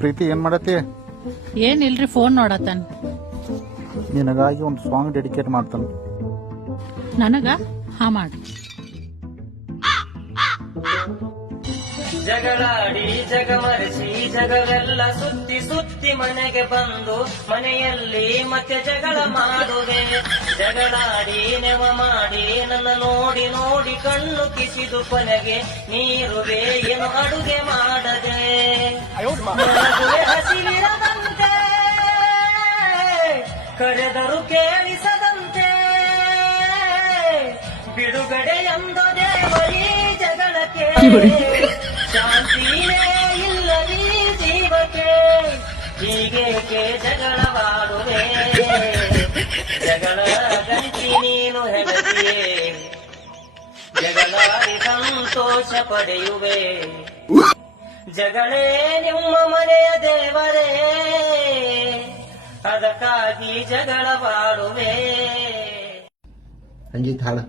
ಪ್ರೀತಿ ಏನ್ ಮಾಡತ್ತಿ? ಏನಿಲ್ರಿ, ಫೋನ್ ನೋಡತಾನ. ನಿನಗಾಗಿ ಒಂದು ಸಾಂಗ್ ಡೆಡಿಕೇಟ್ ಮಾಡ್ತಾನ. ನನಗ? ಹಾ, ಮಾಡಿ. ಜಗಳಾಡಿ ಜಗಮರಿಸಿ ಜಗವೆಲ್ಲ ಸುತ್ತಿ ಸುತ್ತಿ ಮನೆಗೆ ಬಂದು ಮನೆಯಲ್ಲಿ ಮತ್ತೆ ಜಗಳ ಮಾಡುವೆ. ಜಗಳಾಡಿ ನೆವ ಮಾಡಿ ನನ್ನ ನೋಡಿ ನೋಡಿ ಕಣ್ಣು ಕಿಸಿದು ಕೊನೆಗೆ ನೀರುವೆ ಏನು ಅಡುಗೆ ಮಾಡದೆ. ಮನಗುವೆ ಹಸಿವಿರದಂತೆ ಕರೆದರು ಕೇಳಿಸದಂತೆ ಬಿಡುಗಡೆ ಎಂದ ದೇವರಿ ಜಗಳಕ್ಕೆ. ಶಾಂತಿನೇ ಇಲ್ಲವೀ ಜೀವಕ್ಕೆ ಹೀಗೇಕೆ ಜಗಳವಾಡುವೆ. ಜಗಳ ಗಂಟಿ ನೀನು ಹೆಣತಿಯೇ ಜಗಳಾಡಿ ಸಂತೋಷ ಪಡೆಯುವೆ. ಜಗಳೇ ನಿಮ್ಮ ಮನೆಯ ದೇವರೇ ಅದಕ್ಕಾಗಿ ಜಗಳವಾಡುವೆ. ರಂಜಿತ್ ಹಾಡು.